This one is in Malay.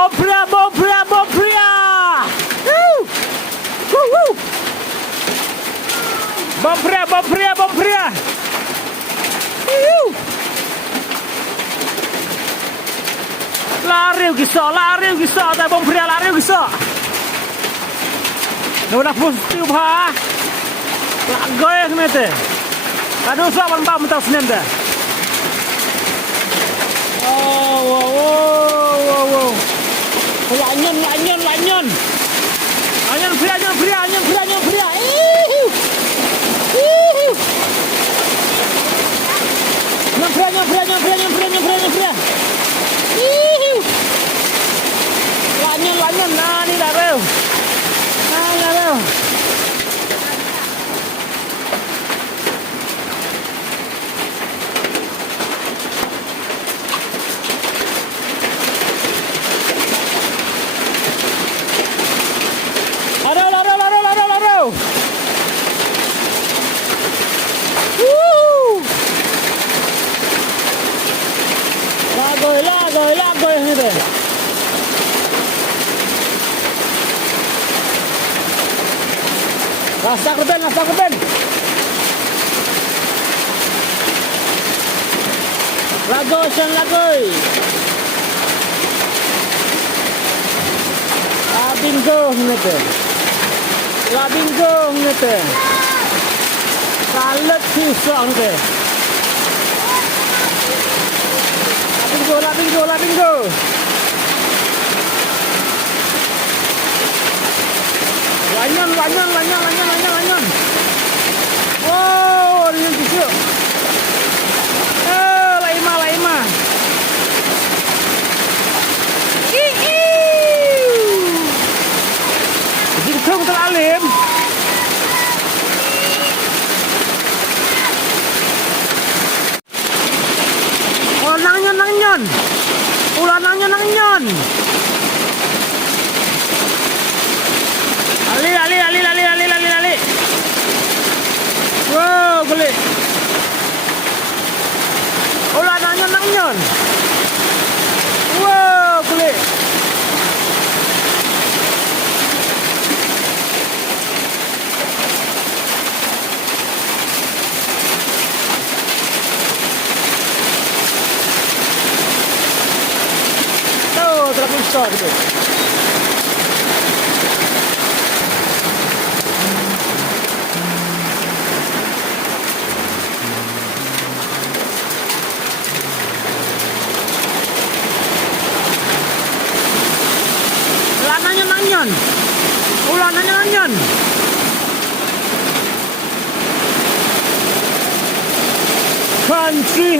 Bopria, Bopria, Bopria. Woo! Woo, woo. Bopria, Bopria, Bopria. Woo! Lari kisah, tak Bopria lari kisah. Nuna positif ha. Lak goyang nete. Aduh, sawan bam tak senin dah. Oh, wow, wow, wow, wow. Lanyon. Anyon pria. Ihiu. Nyam pria. Ihiu. Lanyon. Nah, ni dah reu. Laro. Woo! Lagoy ni deh. Rasa keben. Lagoy. Labingo ngete. Salet susah ngete. Labingo. Lanyon. Oh, ini kecil. Laima. Không teralim. Oh, nangyon. Ulah nangyon. Ali. Wow, geli. Ulah nangyon. Wow, geli. Terlalu besar gitu. Lanyon. Ulah nangyon. Country